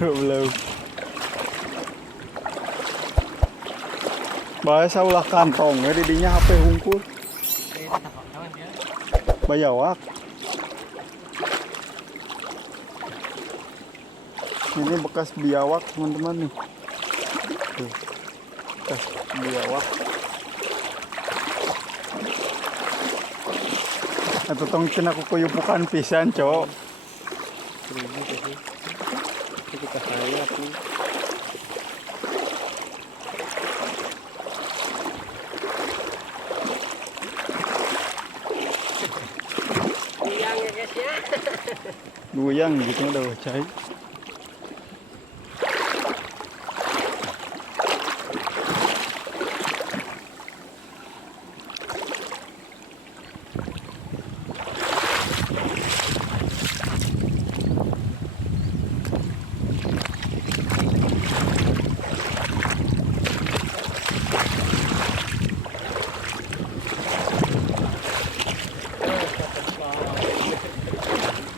Belum. Bahasa ulah kantong ya didinya HP hungkul. Bayawak. Ini bekas biawak teman-teman nih. Tuh. Bekas biawak. Atau tong cina kukuyupukan pisan, cok. Seribu sih. Itu kita saya aku. Guyang ya guys ya. Guyang gitu udah cai.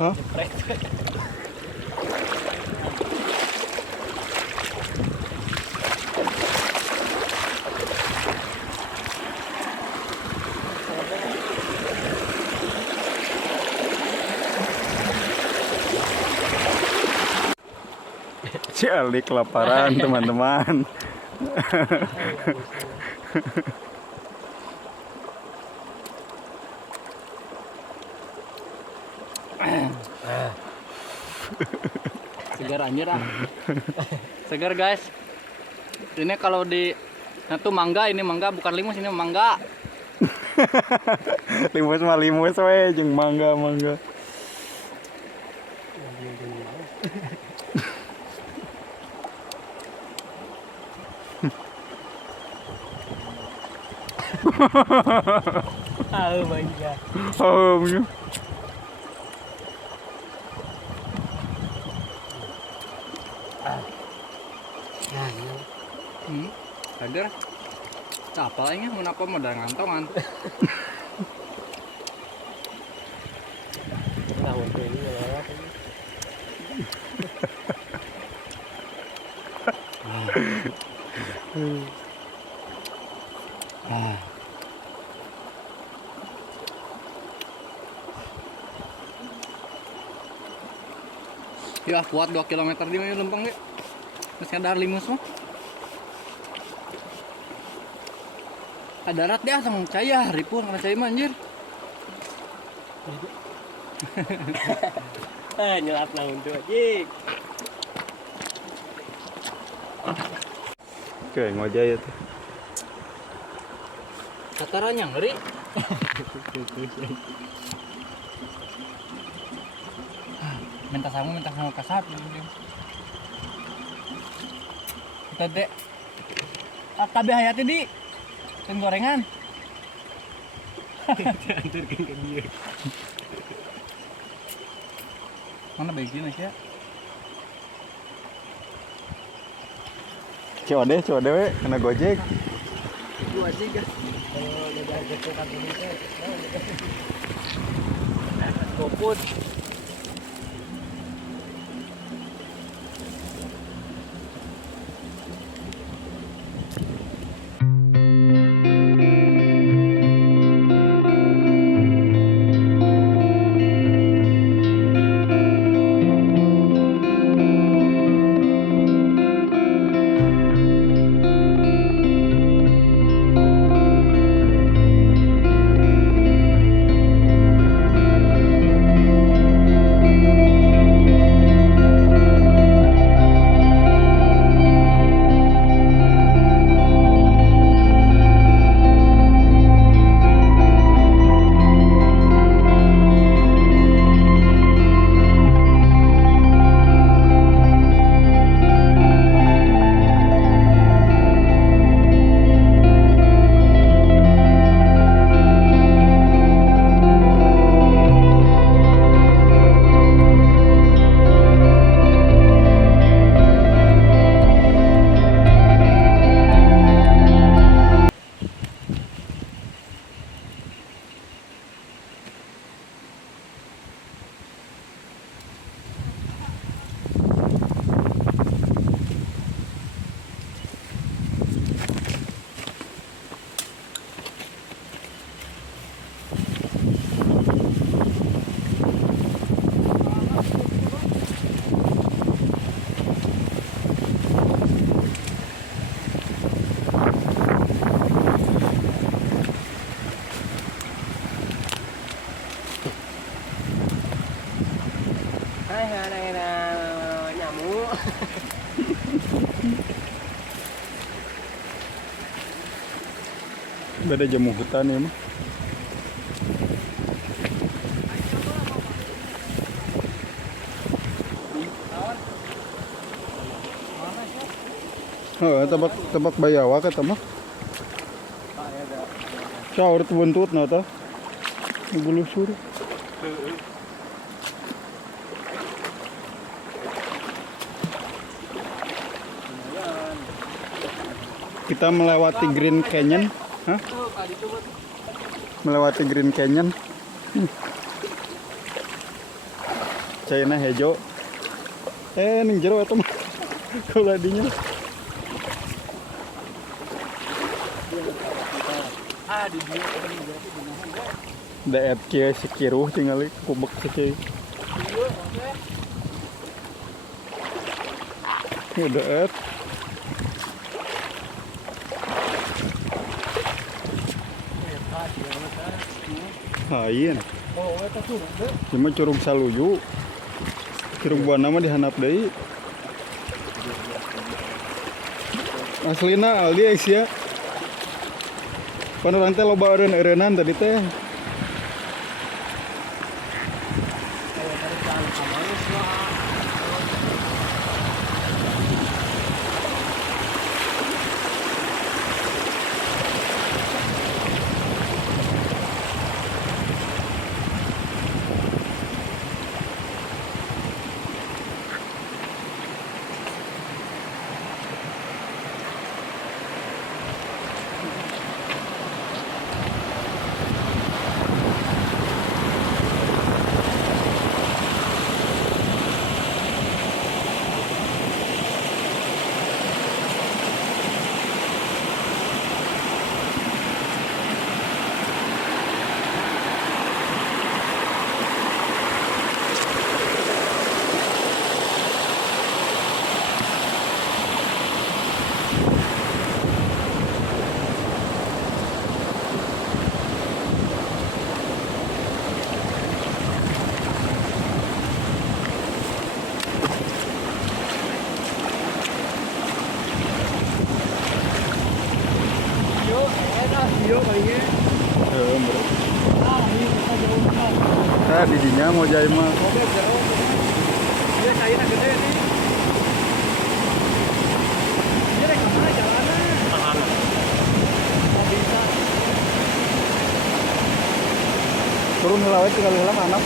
Hah? Si Ali kelaparan teman-teman. Segar anjir ah. Segar guys. Ini kalau di itu mangga, ini mangga bukan limus, ini mangga. Limus mah limus we jeung mangga. Ah, mangga. Oh, Segar. Apa lagi kenapa modal ngantongan? Tahun ini lewat ini. Ya kuat 2 km di mana lempeng ge. Masih ada limus mah. Ada darat dia sama caya, ripun karena caya manjir. Nyelap lah untuk anjing. oke ngojay tuh. Tatarannya ngeri. Minta sama kasap. Kita dek. Kabeh hayati di gorengan. Diantarkan ke dia. Mana bagian ya? Code we kena Gojek. Gua sih guys. Kalau udah ada kan ini teh. Koput. nyamuk. Beda jamu hutan ya mah. Oh, tebak bayawa kata mah. Sahur tu buntut na ta. Gulusur. Kita melewati Green Canyon. Hah? Melewati Green Canyon. China hejo. Ning jero eta mah. Kuladinya. Di dia Daet kia sekiruh tinggal kubek sekei. Ya daet. Hain. Oh, eta tuh. Cuma curug saluyu. Curug buana mah dihanap deui. Aslina Aldi Asia. Pan urang teh loba eureun-eureunnan tadi teh. Saya di dinya mau jai mah. Dia kainnya gede nih. Dia rek kemana jalannya? Oh, bisa. Turun lawet sekali lah anak.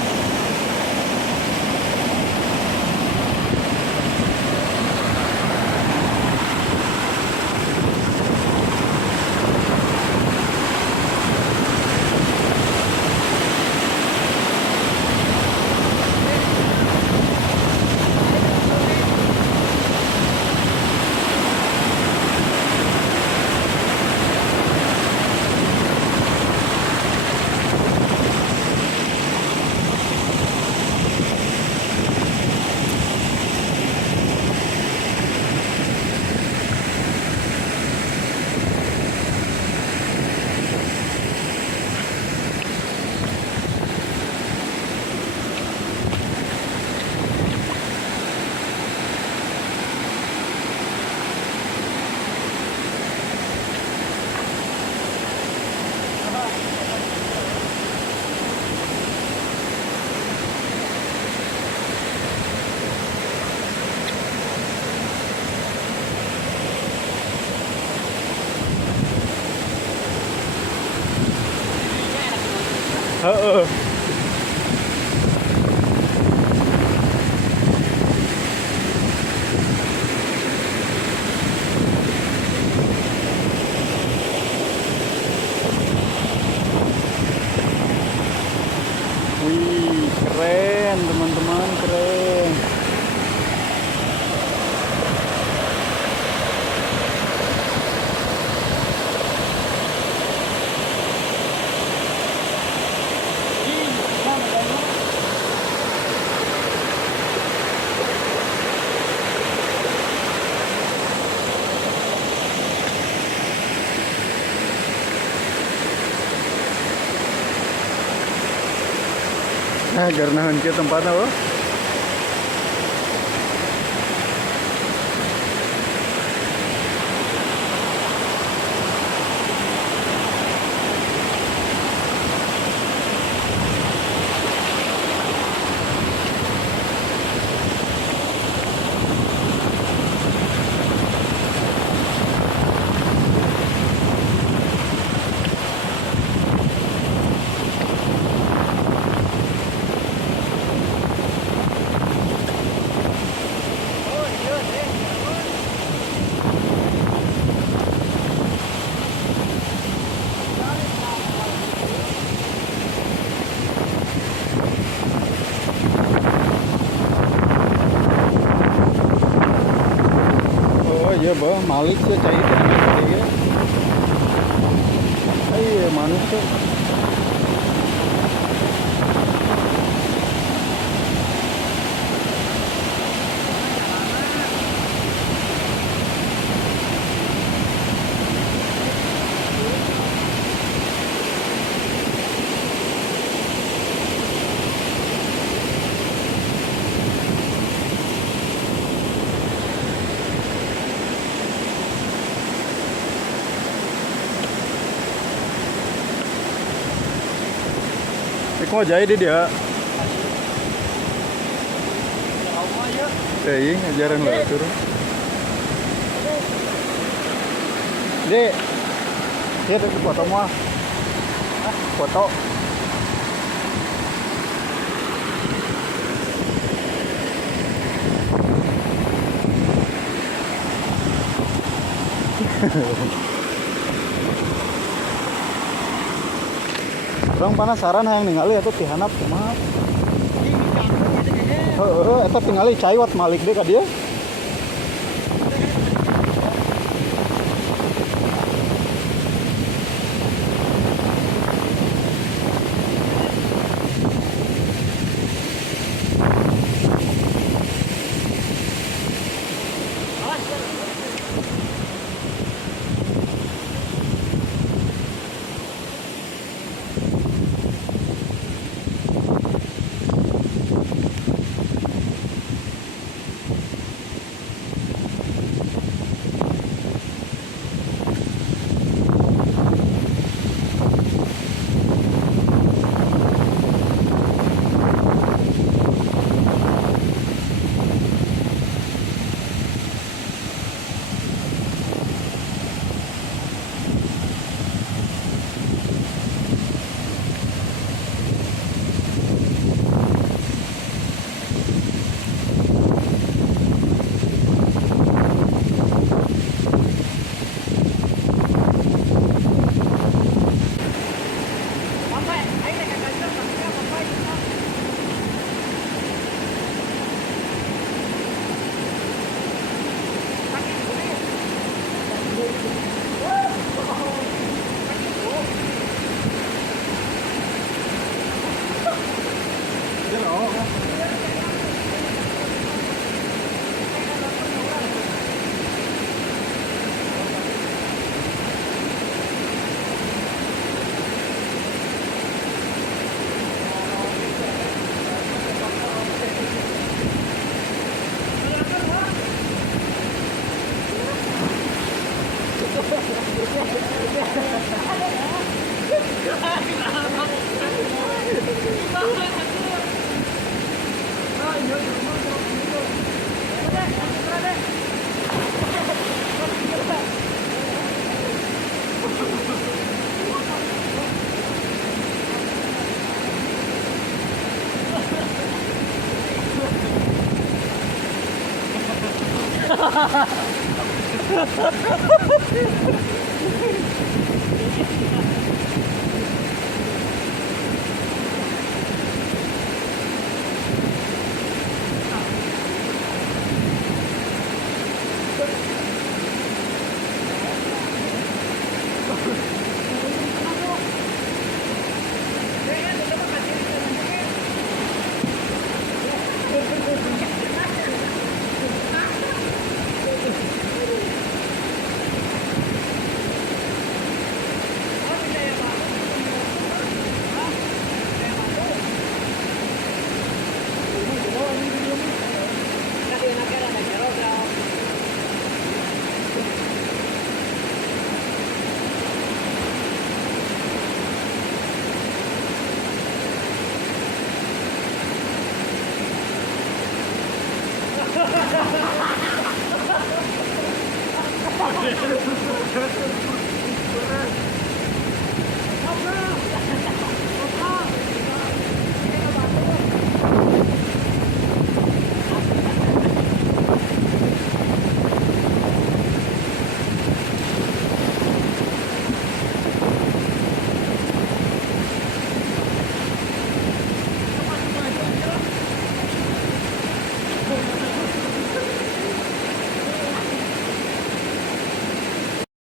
Heeh. Wih, keren teman-teman, keren. Nah, karena henteu tempatnya, oh. bah Malik sih cai dia. Ayo manis tuh. Kok jahit dia? Iya, ngajaran lah turun. Dek, dia tuh foto mau? Foto. Orang penasaran yang ningali atuh ti handap kumaha. Heeh, eta tingali cai wat Malik deh ka dia.